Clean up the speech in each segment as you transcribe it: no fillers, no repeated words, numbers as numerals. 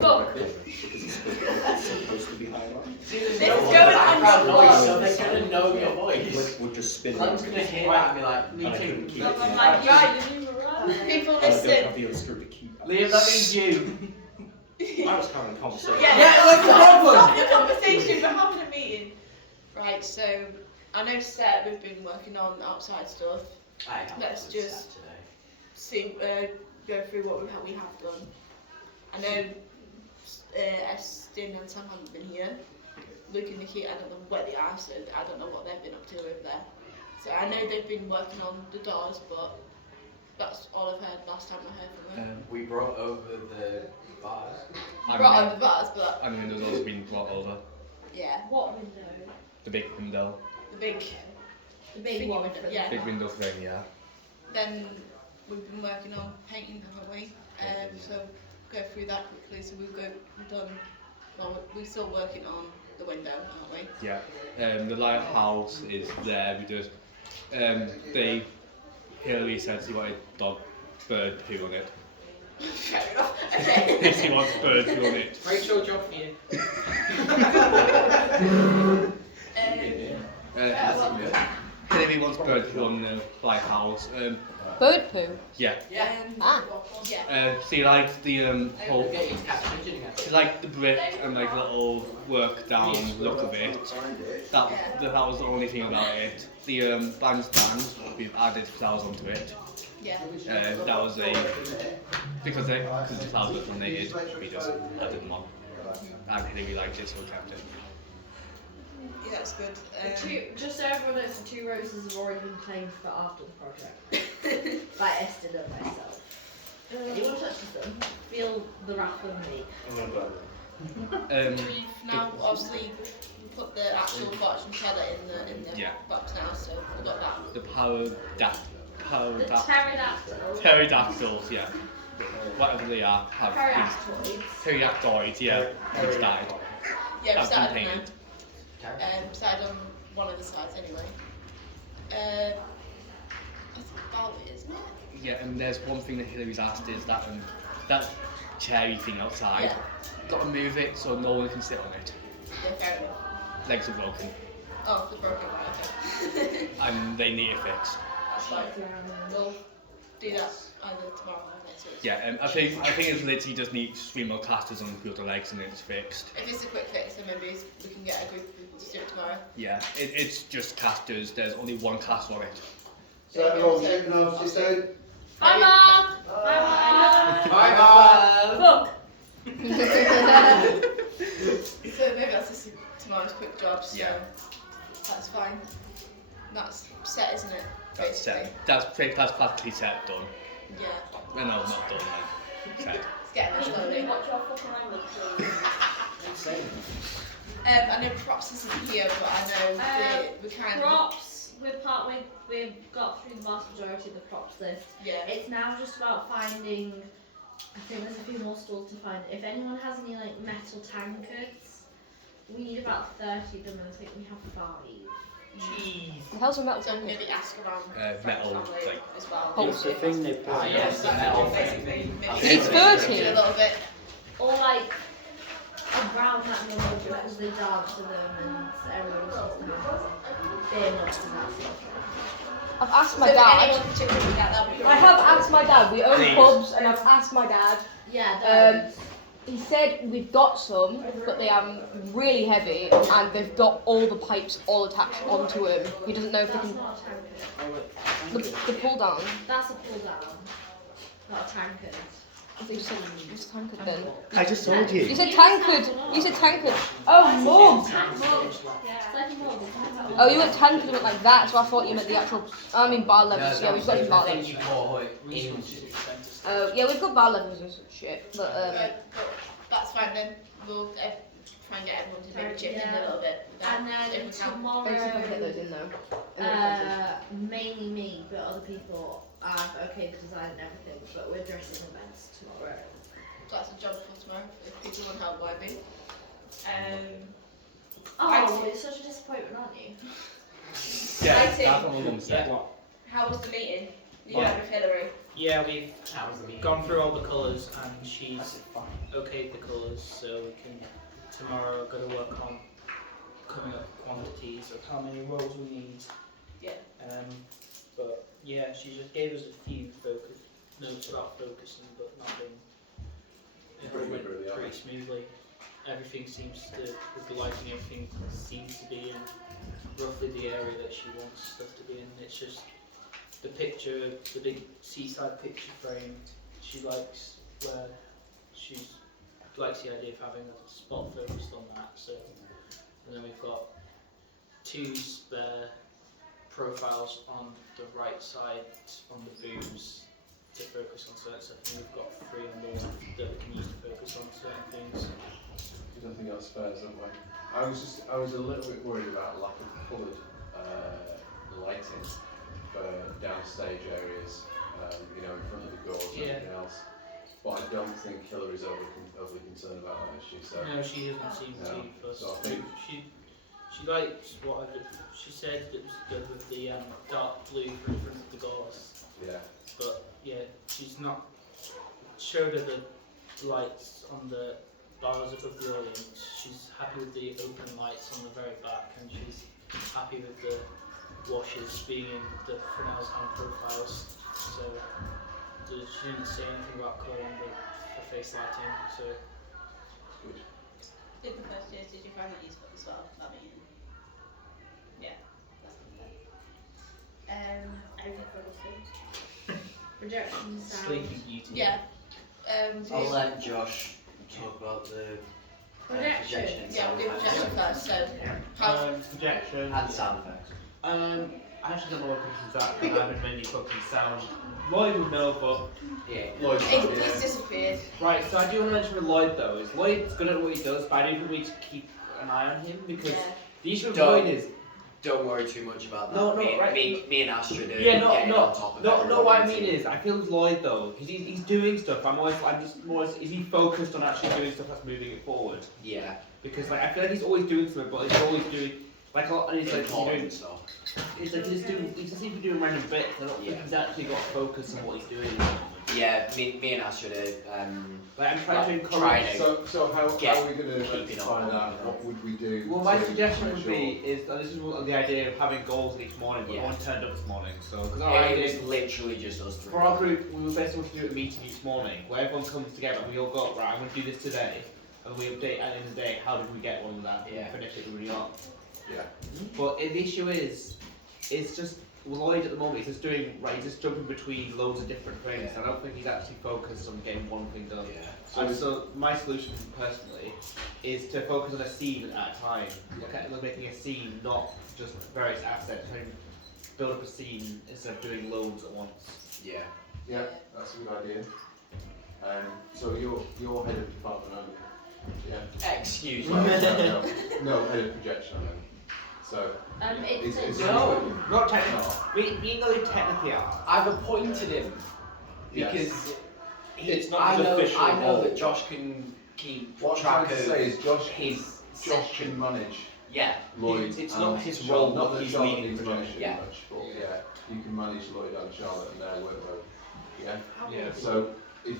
Look. Because it's supposed to be highlighted. This is going on the voice, blog. so they're going to know your voice. We're just spinning. I'm just going to hear that and be like, And I me couldn't too. keep I'm it. like, right, people And I don't listen. have the unscripted key. Liam, that means you. I was having a conversation. Yeah, what's the problem? Stop the conversation, we're having a meeting. Right, so I know Set, we've been working on outside stuff. I have Let's to just- today. See, go through what we have done. I know Estin and Sam haven't been here. Luke and Nikki, I don't know where they are, so I don't know what they've been up to over there. So I know they've been working on the doors, but that's all I've heard last time I heard from them. We brought over the bars. Brought on the bars, but And the window's also been brought over. yeah, What window? The big window. the big big one. window, yeah. Big window frame, yeah. Then we've been working on painting, haven't we? So go through that quickly. So we've done. Well, we're still working on the window, aren't we? Yeah. The lighthouse is there. We just Hillary said she wanted bird poo on it. Fair enough. Okay. She wants bird poo on it. Great show job for you. Hillary wants bird poo on the lighthouse. Bird poo? Yeah. Yeah. Yeah. She likes the whole. Get your catch pigeon again. She liked the brick and like little work down look of it. That was the only thing about it. The bandstand, we've added flowers onto it. Yeah. That was because the flowers were donated, we just added them on. And Hillary liked it, so we kept it. Yeah, that's good. Just so everyone knows, the 2 roses have already been claimed for after the project. By Esther and myself. Anyone touches them, feel the wrath of me. We've now obviously put the actual fortune teller in the Yeah. box now, so we've got that. The The pterodactyl. pterodactyls, yeah. Whatever they are, have Pterodactyloids. pterodactyloids, yeah, which died. Yeah, we That's started been now. painted. Started on one of the sides anyway. That's about it, isn't it? Yeah, and there's one thing that Hillary's asked is that cherry thing outside. Yeah. Got to move it so no one can sit on it. Yeah, fair enough. Legs are broken, Oh, the broken one, okay. and they need it fixed. That's fine. We'll do that either tomorrow or next week. Yeah, I think it's literally just needs 3 more casters on the legs and it's fixed. If it's a quick fix, then maybe we can get a group of people to do it tomorrow. Yeah, it's just casters. There's only 1 caster on it. So everyone's taken off, sit down. Bye, Mark! Bye, Bye, bye. Look! So maybe that's just tomorrow's quick job, so Yeah. that's fine. That's set, isn't it? That's Basically. set. That's practically set, done. Yeah. No, not done, like, set. It's getting there slowly. Watch your fucking language, please. I know props isn't here, but I know we kind of. Props, we've got through the vast majority of the props list. Yeah. It's now just about finding, I think there's a few more stalls to find. If anyone has any like metal tankards, we need about 30 of them and I think we have 5. Jeez. The hell's a metal So I'm tank? going to ask around Metal, family like, as well. Oh. It's the thing they put. Ah, yes, the metal thing. Maybe It's 30. a little bit. Or like around that number because they dance to them and everyone seems to have beer mugs and that stuff. I've asked my So if dad. anyone can chip in with that, that'd be great. I have asked my dad. We own Please. pubs, and I've asked my dad. Yeah, those. He said we've got some, but they are really heavy, and they've got all the pipes all attached onto them. He doesn't know if they That's can. not a tankard. The pull down. That's a pull down, not a tankard. I thought you said what's tankard then? I just told you. You said tankard. You said tankard. Oh, mug. Yeah. It's like a mug. It's like a mug. Oh, you went tankard and went like that, so I thought you meant the actual. I mean bar levels. Yeah, we've got some bar I think levels. you bought it in. Oh, yeah, we've got bar levels and some shit, but But that's fine then. We'll try and get everyone to maybe chip in a little bit. And if then we can. tomorrow, Basically, if I can get those in though. mainly me, but other people are okay the design and everything, but we're dressing events tomorrow. That's a job for tomorrow. If people want help, won't be. Oh, it's such a disappointment, aren't you? Yeah, Exciting. that's what my mum said. How was the meeting? You had with Hillary. Yeah, we've gone through all the colours and she's okayed the colours, so we can tomorrow go to work on coming up with quantities of how many rolls we need. Yeah. But yeah, she just gave us a few notes about focusing, but nothing. It all went pretty smoothly. Everything seems to, with the lighting, everything seems to be in roughly the area that she wants stuff to be in. It's just the picture, the big seaside picture frame, she likes where she likes the idea of having a spot focused on that. So, and then we've got 2 spare profiles on the right side on the booms to focus on certain stuff, and we've got 3 on the left that we can use to focus on certain things. I don't think that's fair, is that way? I was a little bit worried about lack of coloured lighting for downstage areas, you know, in front of the doors and everything else. But I don't think Hillary's overly concerned about that issue. So No, she doesn't seem to be fussed. So I think She likes what I did. She said it was good with the dark blue for the front of the doors. yeah, But yeah, she's not showed her the lights on the bars above the audience. She's happy with the open lights on the very back, and she's happy with the washes being in the Fresnel's hand profiles. So she didn't say anything about colour on the face lighting. So good. Did the first years, did you find it useful as well, that meeting? Yeah, that's good. Anything for the projection sound. Sleeping Beauty. Yeah. I'll let Josh talk about the projection and Yeah, sound we'll do effects. projection first, so. Projection. And sound effects. I actually don't know what comes that. I haven't really fucking sound. Lloyd would know, but Yeah. Lloyd's He's disappeared. Right, so I do want to mention with Lloyd though, is Lloyd's good at what he does, but I do think we need to keep an eye on him because Yeah. the issue with Don't- Lloyd is Don't worry too much about that. No, me, me and Astra do yeah, getting on top of it. no. What I mean is, I feel with Lloyd though, because he's doing stuff. I'm just more. Is he focused on actually doing stuff that's moving it forward? Yeah. Because like I feel like he's always doing something, but he's always doing like and he's like he's doing. Important stuff. It's like he just seems to be doing random bits. I don't think Yeah. he's actually got focus on what he's doing. Yeah, me and Astra do. Like I'm trying to Like, encourage. trying to- So how Get are we going to keeping rectify on, that? you know. What would we do? Well, my to suggestion make would sure- be is this is what the idea of having goals each morning, but Yeah. no one turned up this morning. So because It was literally just us 3. for our group, we were basically going to do a meeting each morning where everyone comes together and we all go, right, I'm going to do this today, and we update at the end of the day how did we get on with that, Yeah. and finish it really on. Yeah. But the issue is, it's just Lloyd at the moment. He's just doing right. He's just jumping between loads of different things. Yeah. I don't think he's actually focused on getting one thing done. Yeah. So my solution personally is to focus on a scene at a time. Look at making a scene, not just various assets. Trying to build up a scene instead of doing loads at once. Yeah. Yeah, that's a good idea. So you're head of department, aren't you? Yeah. Excuse Well, me. no, head of projection. I mean. So It's No, not technical. We know they technically are. I've appointed him Yes. because It's not I his know official I know role. that Josh can keep what I'm track trying of to say is Josh his can manage Yeah. Lloyd. It's and not his Charlotte. role, Not but that he's Charlotte leading needs projection. managing Yeah. much, but yeah, you can manage Lloyd and Charlotte and their workload. Yeah. Yeah. So if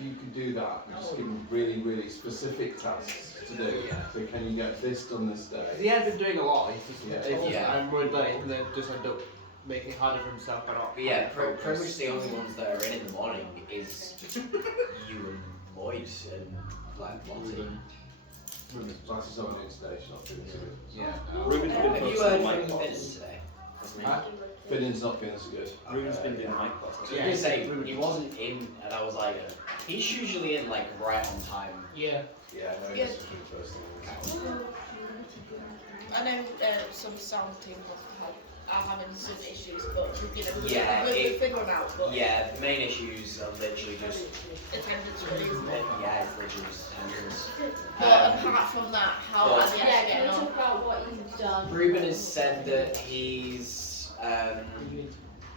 you can do that, and just give them really specific tasks to do. Yeah. So can you get this done this day? He has been doing a lot. He's just, Yeah. it's just Yeah. I'm worried that he's gonna just end up making it harder for himself by not. But yeah, having pretty focus. much the only ones that are in the morning is you and Lloyd and like Monty. That's his own stage, not doing so good. Yeah. Ruben's been Have you focused heard on from mic Finnan bots. today? Huh? Finnan's not feeling so good. Ruben's been doing mic bots. I was gonna say he wasn't in, and I was like, he's usually in like right on time. Yeah. Yeah, no, Yeah. he's the first thing. I know some sound teams are having some issues, but Yeah, we're it- figuring out. But Yeah, the main issues are literally just attendance really, isn't it? yeah, it's literally just attendance. But apart from that, how but- are they Yeah, actually can we getting on? talk about what you've done? Ruben has said that he's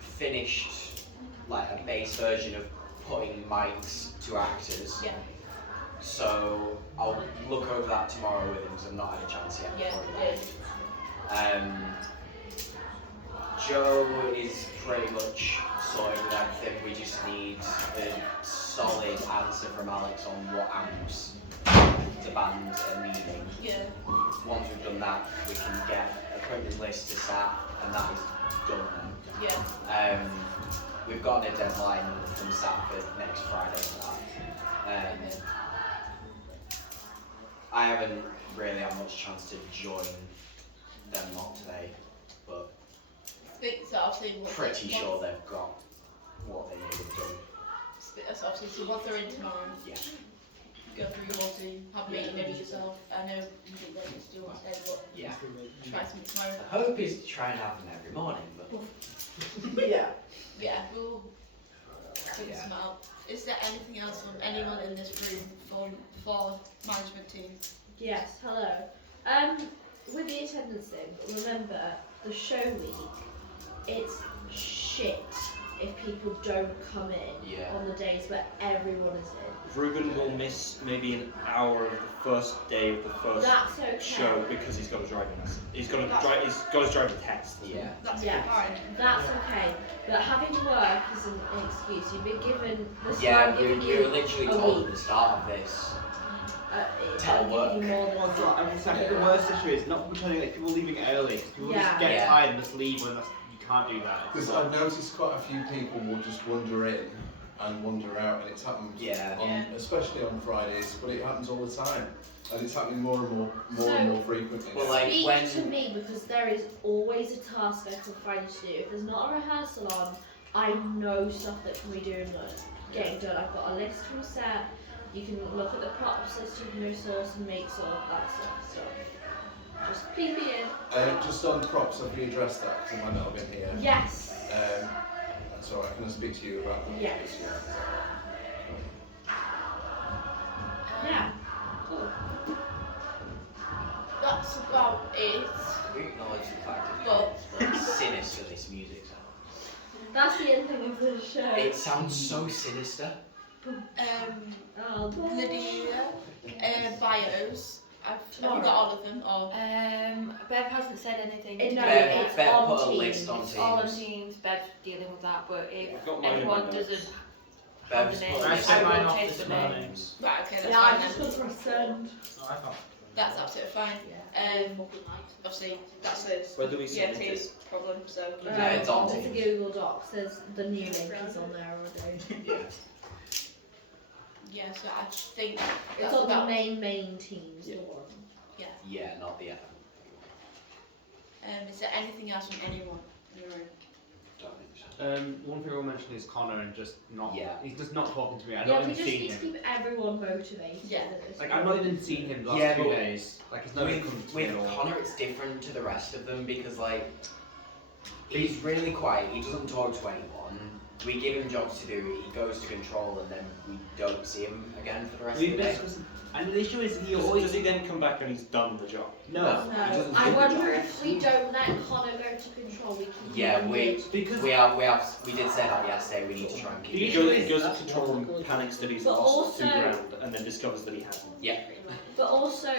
finished like a base version of putting mics to actors. Yeah. So I'll look over that tomorrow with him because I've not had a chance yet. Yeah, before yeah. then. Joe is pretty much sorted with everything. We just need a solid answer from Alex on what amps the band are needing. Yeah. Once we've done that, we can get a printed list to set, and that is done then. Yeah. We've got a deadline from Stafford next Friday for that. I haven't really had much chance to join them lot today, but I think so. Obviously, pretty sure they've got what they need to do. That's obviously, so once they're in tomorrow, Yeah. go through your whole team, have a meeting maybe yourself. I know you didn't get to do what I said, but Yeah. try something tomorrow. The hope is to try and have them every morning, but Yeah. Yeah, we'll figure Yeah. some out. Is there anything else from anyone in this room for management team? Yes, hello. With the attendance thing, remember the show week, it's shit if people don't come in Yeah. on the days where everyone is in. Ruben will miss maybe an hour of the first day of the first That's okay. show because he's got a driving lesson. He's got his driving test. yeah. That's Yes, fine. that's okay. But having to work is an excuse. You've been given this Yeah, I'm we giving were you literally a told week. at the start of this. I'll give you more than Well, it's not, I think the worst issue is not returning, like people leaving early. 'Cause people Yeah. just get Yeah. tired and just leave when you can't do that. Because I've noticed quite a few people will just wander in and wander out, and it's happened Yeah. especially on Fridays, but it happens all the time, and it's happening more and more frequently. Well, like Speak when to me because there is always a task I can find to do. If there's not a rehearsal on, I know stuff that can be getting done. I've got a list from set. You can look at the props list, you can resource and make sort of that stuff. Just keep me in. Just on props, have we addressed that? Because I might not have been here. Yes. That's all right. Can I speak to you about that? Yes. Yeah. Cool. That's about it. we acknowledge the fact Well- that how sinister this music sounds. That's the ending of the show. It sounds so sinister. Oh, Lydia, bios. Have you Tomorrow. got all of them? Or Bev hasn't said anything. No, Bev- it's Bev on put a Teams. list on It's all on Teams. Teams. Bev's dealing with that, but if I've got mine in my everyone notes. doesn't Bev's have put the a I names, list sent I on mine will off chase this the morning. names. right, okay, that's Yeah, I fine just then. looked for a send. Oh, I can't. That's absolutely fine. Obviously, that's Where do we the submit TA's problem. So Yeah, it's on It's a Teams. Google Docs. There's the new link is on there already. Yeah. yeah, so I think It's that's on the about. main Teams, the one. Yeah, not the FM. Is there anything else from anyone in the room? Don't think so. One thing I will mention is Connor and just not. Yeah. He's just not talking to me. I've Yeah, not we even just seen need to him. keep everyone motivated. Yeah. at this Like I've point. not even seen him the last Yeah, 2 but days. Like he's not even come to me With at all. Connor, it's different to the rest of them because, like, he's really quiet. He doesn't talk to anyone. We give him jobs to do. He goes to control, and then we don't see him again for the rest of the day. And the issue is he Does always. he then come back and he's done the job? No. No, doesn't I do the wonder job. if we don't let Connor go to control, we can Yeah, keep him we engaged. Because we did say that yesterday. We need to try and keep. The him issue He is- goes to control and panics that he's But lost 2 also- grand and then discovers that he hasn't. But also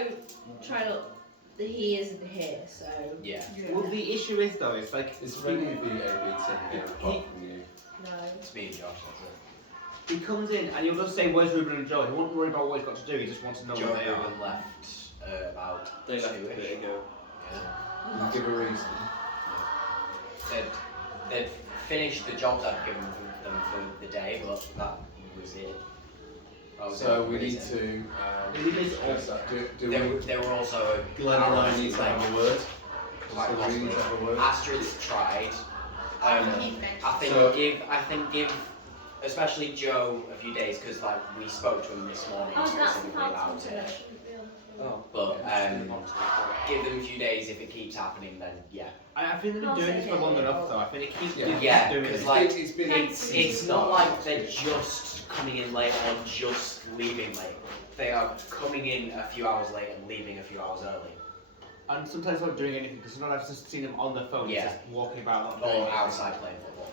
try not that he isn't here, so Yeah. Well, the issue is though, it's like It's really the AB team here apart from you. no. It's me and Josh. That's he comes in and he'll just say, "Where's Ruben and Joe?" He won't worry about what he's got to do. He just wants to know it. Joe where they are. Ruben left about They left a bit 2-ish. ago. Yeah. You give a reason. They'd finished the jobs I'd given them for the day, but that was it. That was So it. we need to We need to address that. Do They, we? they were also. Glenn and I need to have a word. Quite So we possibly. need to have a word. Astrid's tried. He mentioned- I think So- give, especially Joe a few days because like we spoke to him this morning Oh, that's the specifically about fountain, it. that shouldn't be on the floor. Oh. But give them a few days. If it keeps happening, then yeah. I think they've been I'll doing say this for it. long enough though. I think it keeps Yeah, doing because it. like It's been. it's not like they're just coming in late or just leaving late. They are coming in a few hours late and leaving a few hours early. And sometimes not doing anything because sometimes I've just seen him on the phone. Yeah. He's just walking about. Not doing Or anything. outside playing football.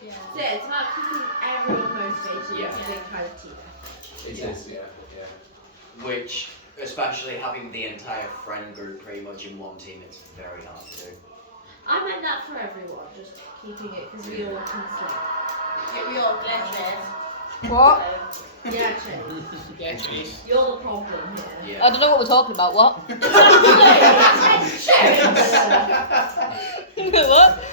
Yeah. So yeah, it's about keeping everyone motivated Yeah. and being kind of team. It Yeah. is, yeah. Which, especially having the entire friend group pretty much in one team, it's very hard to do. I meant that for everyone, just keeping it because we all can sleep. Yeah, we all glad What? Yeah, Chase. Yeah, Chase. You're the problem here. I don't know what we're talking about. What? What?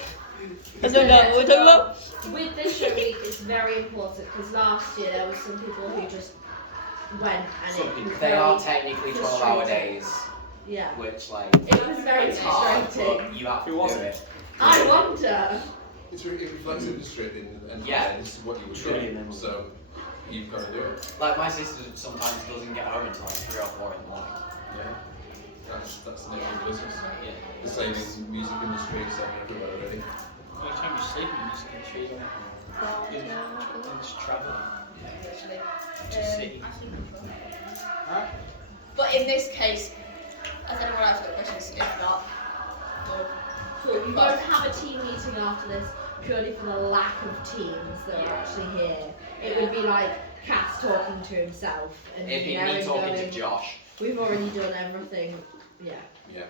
I don't know what we're talking about. With this show week, it's very important because last year there was some people who just went and it was They very are technically 12-hour frustrating. days, Yeah. which like It was very it's hard, frustrating. but you have to Who do was it? it. I wonder. It reflects industry at the end, and Yeah. this is what you would Truly do. memorable. So you've got to do it. Like my sister sometimes doesn't get home until like 3 or 4 in the morning. Yeah. That's the nature of business. Yeah. The same in music industry, same everywhere really. Every time you sleep in this country, isn't it? Just travelling. Just city. But in this case, has anyone else got questions? If not, we'll Cool. We won't have a team meeting after this purely for the lack of teams that are Yeah. actually here. It would be like Cass talking to himself and It'd be Erin me talking going, to Josh. we've already done everything. Yeah. Yeah.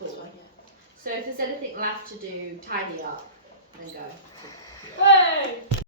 Cool. So if there's anything left to do, tidy up and go. Hey!